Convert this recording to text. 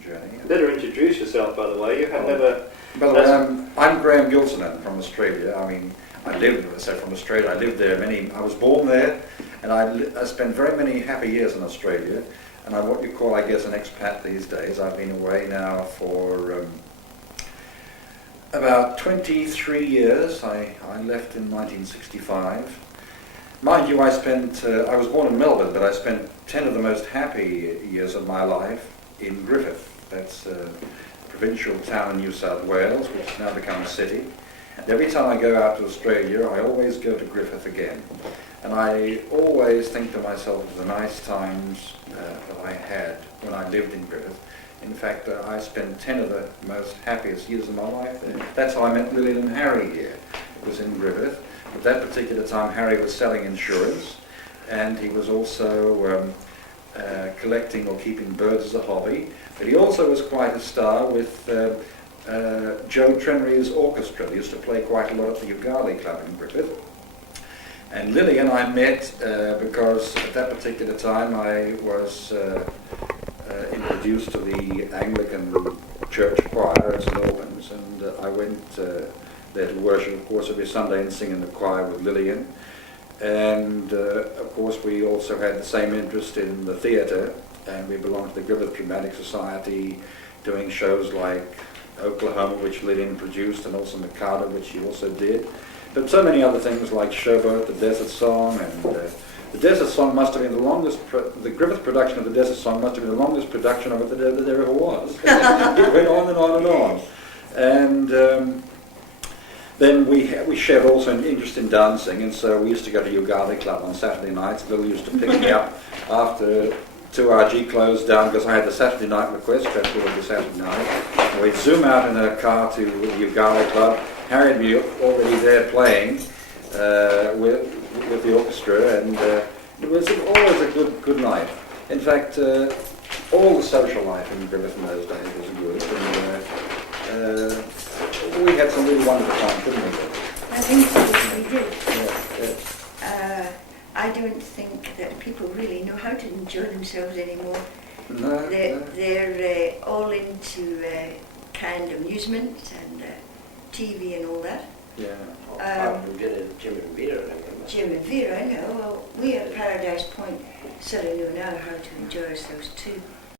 journey. Better introduce yourself, by the way. You have never... By the way, I'm Graeme Gilsenan from Australia. I mean, I lived there I was born there, and I spent very many happy years in Australia, and I'm what you call, I guess, an expat these days. I've been away now for about 23 years. I left in 1965. Mind you, I was born in Melbourne, but I spent 10 of the most happy years of my life in Griffith. That's a provincial town in New South Wales, which has now become a city. And every time I go out to Australia, I always go to Griffith again. And I always think to myself of the nice times that I had when I lived in Griffith. In fact, I spent 10 of the most happiest years of my life there. That's how I met Lillian and Harry here. It was in Griffith. At that particular time, Harry was selling insurance, and he was also collecting or keeping birds as a hobby. But he also was quite a star with Joe Trenry's orchestra. They used to play quite a lot at the Ugali Club in Griffith. And Lillian I met because at that particular time I was introduced to the Anglican church choir as an organs, and I went there to worship, of course, every Sunday and sing in the choir with Lillian. And of course we also had the same interest in the theatre, and we belonged to the Griffith Dramatic Society, doing shows like Oklahoma, which Lillian produced, and also Mikado, which she also did. But so many other things like Showboat, the Desert Song, and the Desert Song must have been the longest, the Griffith production of the Desert Song must have been the longest production of it that there ever was. It went on and on and on. And then we shared also an interest in dancing, and so we used to go to Ugali Club on Saturday nights. Lil used to pick me up after 2RG closed down because I had the Saturday night request, that's what the Saturday night. And we'd zoom out in a car to the Ugali Club. Harry would be already there playing with the orchestra, and it was always a good night. In fact, all the social life in Griffith in those days was good, and we had some really wonderful times, didn't we? I think so, we did. Yeah. I don't think that people really know how to enjoy themselves anymore. No, They're all into canned amusement and TV and all that. Yeah. We did it Jim and Vera, I remember. Jim and Vera, I know. Well, we at Paradise Point sort of know now how to enjoy ourselves too.